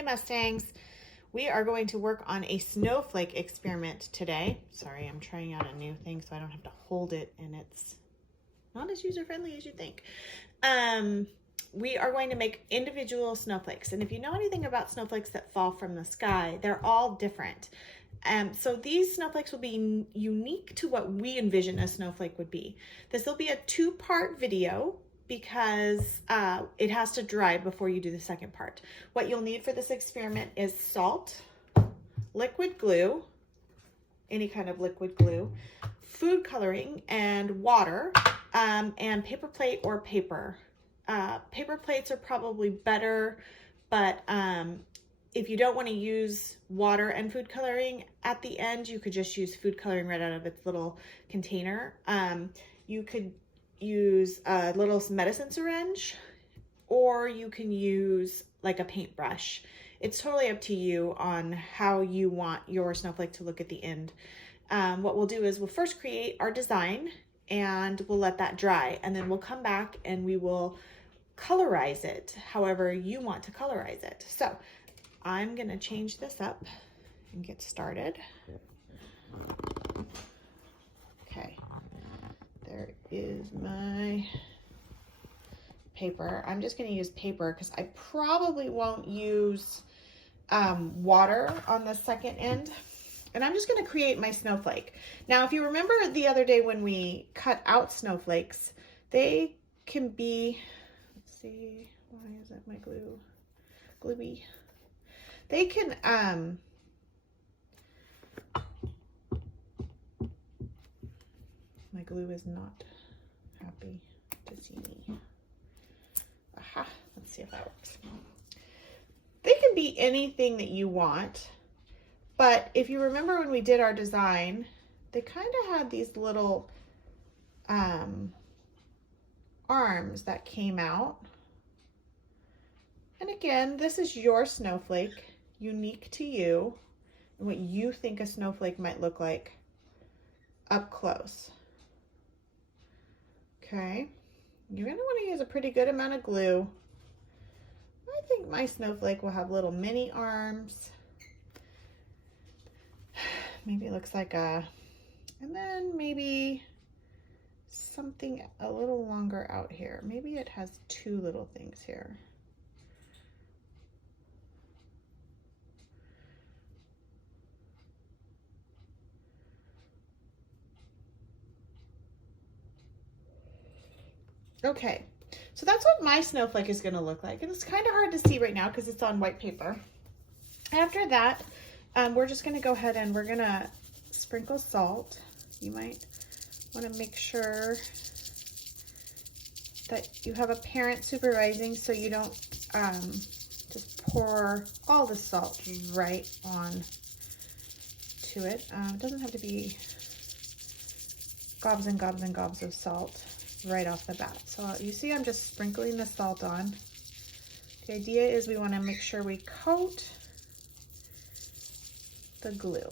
Hey Mustangs, we are going to work on a snowflake experiment today. Sorry, I'm trying out a new thing so I don't have to hold it and it's not as user-friendly as you think. We are going to make individual snowflakes, and if you know anything about snowflakes that fall from the sky, they're all different. So these snowflakes will be unique to what we envision a snowflake would be. This will be a two-part video because it has to dry before you do the second part. What you'll need for this experiment is salt, liquid glue, any kind of liquid glue, food coloring, and water, and paper plate or paper. Paper plates are probably better, but if you don't want to use water and food coloring at the end, you could just use food coloring right out of its little container. You could use a little medicine syringe, or you can use like a paintbrush. It's totally up to you on how you want your snowflake to look at the end. What we'll do is we'll first create our design and we'll let that dry, and then we'll come back and we will colorize it however you want to colorize it. So I'm gonna change this up and get started. Okay, there is my paper. I'm just gonna use paper because I probably won't use water on the second end. And I'm just gonna create my snowflake. Now, if you remember the other day when we cut out snowflakes, they can be, let's see, why is that my gluey? They can, my glue is not happy to see me. Aha, let's see if that works. They can be anything that you want, but if you remember when we did our design, they kind of had these little arms that came out. And again, this is your snowflake, unique to you, and what you think a snowflake might look like up close. Okay, you're gonna want to use a pretty good amount of glue. I think my snowflake will have little mini arms. Maybe it looks like a, and then maybe something a little longer out here. Maybe it has two little things here. Okay, so that's what my snowflake is going to look like. And it's kind of hard to see right now because it's on white paper. After that, we're just going to go ahead and we're going to sprinkle salt. You might want to make sure that you have a parent supervising so you don't just pour all the salt right on to it. It doesn't have to be gobs and gobs and gobs of salt right off the bat. So you see I'm just sprinkling the salt on. The idea is we want to make sure we coat the glue.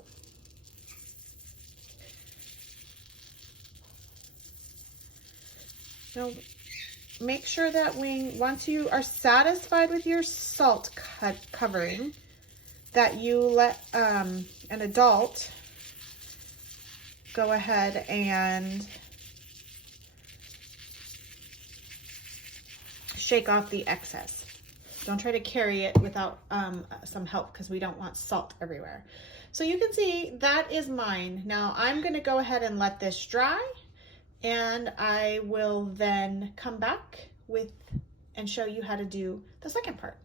Now make sure that once you are satisfied with your salt covering, that you let an adult go ahead and shake off the excess. Don't try to carry it without some help because we don't want salt everywhere. So you can see that is mine. Now I'm going to go ahead and let this dry, and I will then come back and show you how to do the second part.